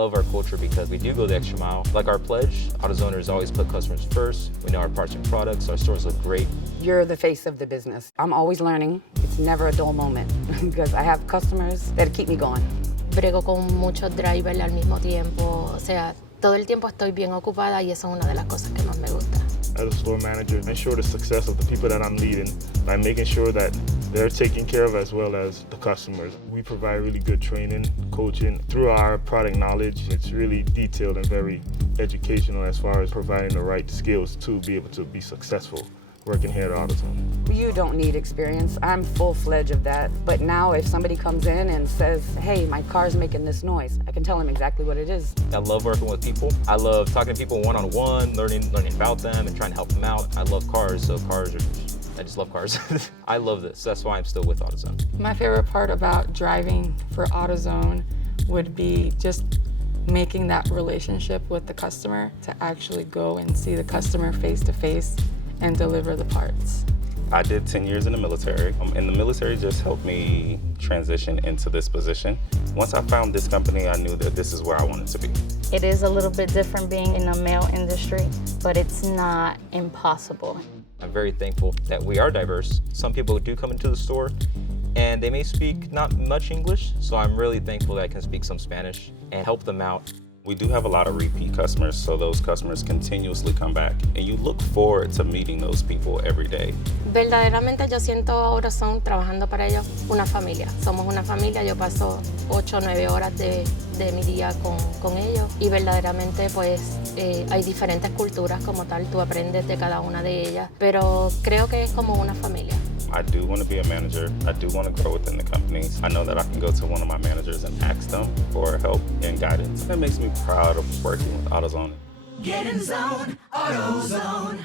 love our culture because we do go the extra mile. Like our pledge, AutoZoners always put customers first. We know our parts and products. Our stores look great. You're the face of the business. I'm always learning. It's never a dull moment because I have customers that keep me going. Brego con muchos drivers al mismo tiempo, o sea, todo el tiempo estoy bien ocupada y eso es una de las cosas que más me gusta. As a store manager, ensure the success of the people that I'm leading by making sure that they're taken care of as well as the customers. We provide really good training, coaching. Through our product knowledge, it's really detailed and very educational as far as providing the right skills to be able to be successful working here at AutoZone. You don't need experience. I'm full-fledged of that. But now if somebody comes in and says, hey, my car's making this noise, I can tell them exactly what it is. I love working with people. I love talking to people one-on-one, learning about them and trying to help them out. I love cars, so I just love cars. I love this. That's why I'm still with AutoZone. My favorite part about driving for AutoZone would be just making that relationship with the customer, to actually go and see the customer face to face and deliver the parts. I did 10 years in the military, and the military just helped me transition into this position. Once I found this company, I knew that this is where I wanted to be. It is a little bit different being in a male industry, but it's not impossible. I'm very thankful that we are diverse. Some people do come into the store and they may speak not much English, so I'm really thankful that I can speak some Spanish and help them out. We do have a lot of repeat customers, so those customers continuously come back, and you look forward to meeting those people every day. Verdaderamente yo siento a AutoZone trabajando para ellos una familia. Somos una familia, yo paso 8 o 9 horas de mi día con ellos y verdaderamente pues hay diferentes culturas como tal, tú aprendes de cada una de ellas, pero creo que es como una familia. I do want to be a manager. I do want to grow within the companies. I know that I can go to one of my managers and ask them for help and guidance. That makes me proud of working with AutoZone. Get in zone, AutoZone.